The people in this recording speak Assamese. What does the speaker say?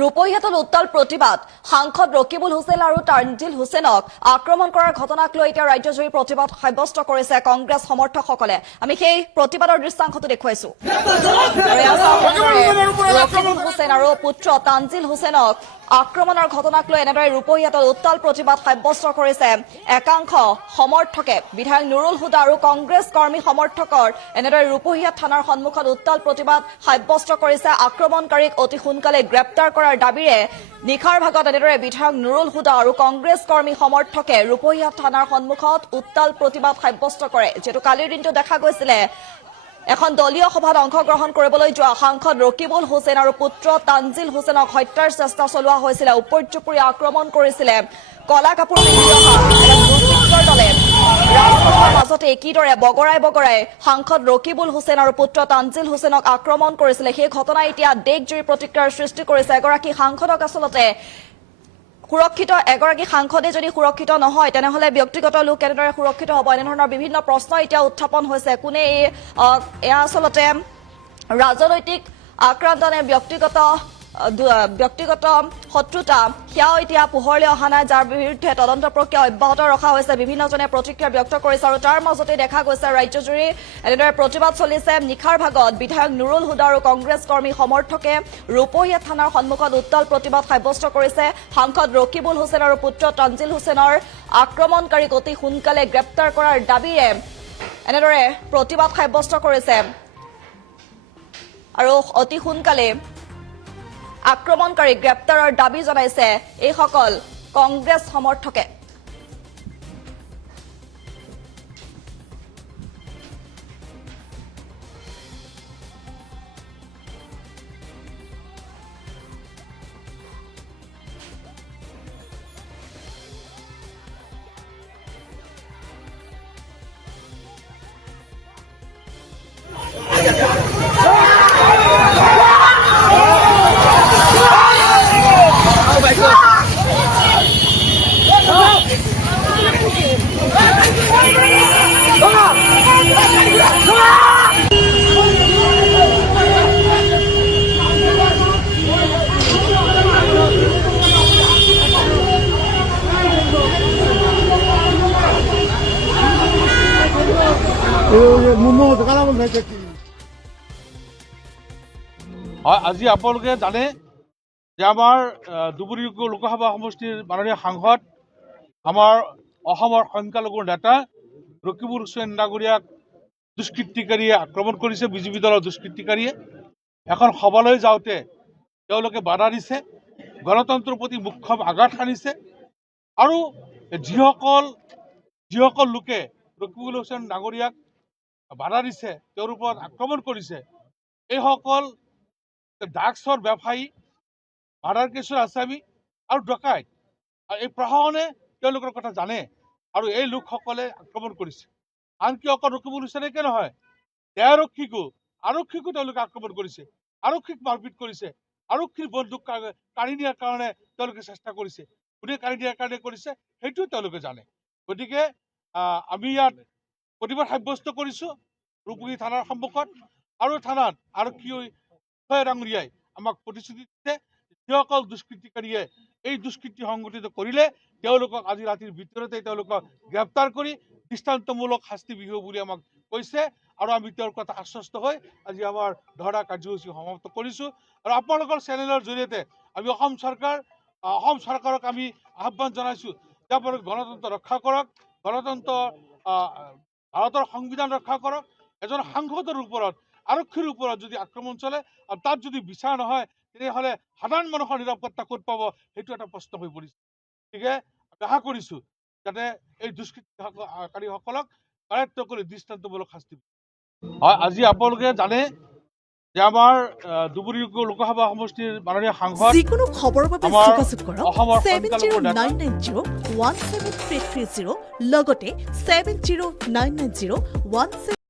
ৰূপহীহাটত উত্তাল প্ৰতিবাদ সাংসদ ৰকিবুল হুছেইন আৰু তানজিল হুছেইনক আক্ৰমণ কৰাৰ ঘটনাক লৈ এতিয়া ৰাজ্যজুৰি প্ৰতিবাদ সাব্যস্ত কৰিছে কংগ্ৰেছ সমৰ্থকসকলে। আমি সেই প্ৰতিবাদৰ দৃশ্যাংশটো দেখুৱাইছো। ৰকিবুল হুছেইন আৰু পুত্ৰ তানজিল হুছেইনক আক্ৰমণৰ ঘটনাক লৈ এনেদৰে ৰূপহীহাটত উত্তাল প্ৰতিবাদ সাব্যস্ত কৰিছে একাংশ সমৰ্থকে। বিধায়ক নুৰুল হুদা আৰু কংগ্ৰেছ কৰ্মী সমৰ্থকৰ এনেদৰে ৰূপহীহাট থানাৰ সন্মুখত উত্তাল প্ৰতিবাদ সাব্যস্ত কৰিছে। আক্ৰমণকাৰীক অতি সোনকালে গ্ৰেপ্তাৰ কৰাৰ দাবীৰে নিশাৰ ভাগত এনেদৰে বিধায়ক নুৰুল হুদা আৰু কংগ্ৰেছ কৰ্মী সমৰ্থকে ৰূপহীহাট থানাৰ সন্মুখত উত্তাল প্ৰতিবাদ সাব্যস্ত কৰে। যিহেতু কালিৰ দিনটো দেখা গৈছিলে এখন দলীয় সভাত অংশগ্ৰহণ কৰিবলৈ যোৱা সাংসদ ৰকিবুল হুছেইন আৰু পুত্ৰ তানজিল হুছেইনক হত্যাৰ চেষ্টা চলোৱা হৈছিল। উপৰ্যুপৰি আক্ৰমণ কৰিছিলে কলা কাপোৰ পিন্ধি অহা দুৰ্বৃত্তৰ দলে। ৰাজপথৰ মাজতে কিদৰে বগৰাই সাংসদ ৰকিবুল হুছেইন আৰু পুত্ৰ তানজিল হুছেইনক আক্ৰমণ কৰিছিলে সেই ঘটনাই এতিয়া দেশজুৰি প্ৰতিক্ৰিয়াৰ সৃষ্টি কৰিছে। এগৰাকী সাংসদক আচলতে এগৰাকী সাংসদে যদি সুৰক্ষিত নহয় তেনেহলে ব্যক্তিগত লোক কেনেদৰে সুৰক্ষিত হ'ব? এনেধৰণৰ বিভিন্ন প্ৰশ্ন এতিয়া উত্থাপন হৈছে। কোনে এয়া আচলতে ৰাজনৈতিক আক্ৰান্ত নে ব্যক্তিগত শত্ৰুতা সেয়াও এতিয়া পোহৰলৈ অহা নাই, যাৰ বিৰুদ্ধে তদন্ত প্ৰক্ৰিয়া অব্যাহত ৰখা হৈছে। বিভিন্নজনে প্ৰতিক্ৰিয়া ব্যক্ত কৰিছে আৰু তাৰ মাজতে দেখা গৈছে ৰাজ্যজুৰি এনেদৰে প্ৰতিবাদ চলিছে। নিশাৰ ভাগত বিধায়ক নুৰুল হুদা আৰু কংগ্ৰেছ কৰ্মী সমৰ্থকে ৰূপহীহাট থানাৰ সন্মুখত উত্তাল প্ৰতিবাদ সাব্যস্ত কৰিছে। সাংসদ ৰকিবুল হুছেইন আৰু পুত্ৰ তানজিল হুছেইনৰ আক্ৰমণকাৰীক অতি সোনকালে গ্ৰেপ্তাৰ কৰাৰ দাবীৰে এনেদৰে প্ৰতিবাদ সাব্যস্ত কৰিছে আৰু অতি সোনকালে আক্ৰমণকাৰী গ্ৰেপ্তাৰৰ দাবী জনাইছে এইসকল কংগ্ৰেছ সমৰ্থকে। আজি আপোনালোকে জানে যে আমাৰ ধুবুৰী লোকসভা সমষ্টিৰ মাননীয় সাংসদ আমাৰ অসমৰ সংখ্যালঘুৰ নেতা ৰকিবুল হুছেইন ডাঙৰীয়াক দুষ্কৃতিকাৰীয়ে আক্ৰমণ কৰিছে। বিজেপি দলৰ দুষ্কৃতিকাৰীয়ে এখন সভালৈ যাওঁতে তেওঁলোকে বাধা দিছে, গণতন্ত্ৰৰ প্ৰতি মুখ্যম আঘাত সানিছে আৰু যিসকল লোকে ৰকিবুল হুছেইন ডাঙৰীয়াক বাধা দিছে, তেওঁৰ ওপৰত আক্ৰমণ কৰিছে, এইসকল ড্ৰাগছৰ ব্যৱসায়ী, মাৰ্ডাৰ কেছৰ আসামী আৰু ডকাইত। এই প্ৰশাসনে তেওঁলোকৰ কথা জানে আৰু এই লোকসকলে আক্ৰমণ কৰিছে। আনকি অকল ৰকিবুল হুছেইনকে নহয়, আৰক্ষীকো তেওঁলোকে আক্ৰমণ কৰিছে, আৰক্ষীক মাৰপিট কৰিছে, আৰক্ষীৰ বন্দুক কাঢ়ি নিয়াৰ কাৰণে তেওঁলোকে চেষ্টা কৰিছে। কোনে কাঢ়ি নিয়াৰ কাৰণে কৰিছে সেইটো তেওঁলোকে জানে। গতিকে আমি ইয়াত প্ৰতিবাদ সাব্যস্ত কৰিছো ৰূপহী থানাৰ সন্মুখত আৰু থানাত আৰক্ষী ডাঙৰীয়াই আমাক প্ৰতিশ্ৰুতি দিছে যিসকল দুষ্কৃতিকাৰীয়ে এই দুষ্কৃতি সংঘটিত কৰিলে তেওঁলোকক আজি ৰাতিৰ ভিতৰতে তেওঁলোকক গ্ৰেপ্তাৰ কৰি দৃষ্টান্তমূলক শাস্তি বিহিব বুলি আমাক কৈছে আৰু আমি তেওঁৰ কথা আশ্বস্ত হৈ আজি আমাৰ ধৰা কাৰ্যসূচী সমাপ্ত কৰিছো। আৰু আপোনালোকৰ চেনেলৰ জৰিয়তে আমি অসম চৰকাৰক আমি আহ্বান জনাইছো যে আপোনালোকে গণতন্ত্ৰ ৰক্ষা কৰক, ভাৰতৰ সংবিধান ৰক্ষা কৰক। এজন সাংসদৰ ওপৰত, আৰক্ষীৰ ওপৰত যদি আক্ৰমণ চলে আৰু তাত যদি বিচাৰ নহয় তেনেহ'লে সাধাৰণ মানুহৰ নিৰাপত্তা ক'ত পাব সেইটো এটা প্ৰশ্ন হৈ পৰিছে। গতিকে আশা কৰিছো যাতে এই দুষ্কৃতিকাৰীসকলক কাৰায়ত্ব কৰি দৃষ্টান্তমূলক শাস্তি হয়। আজি আপোনালোকে জানে যে আমাৰ ধুবুৰী লোকসভা সমষ্টিৰ মাননীয় সাংসদ যিকোনো খবৰৰ বাবে যোগাযোগ কৰক অসমৰ 7099017330 লগতে 709901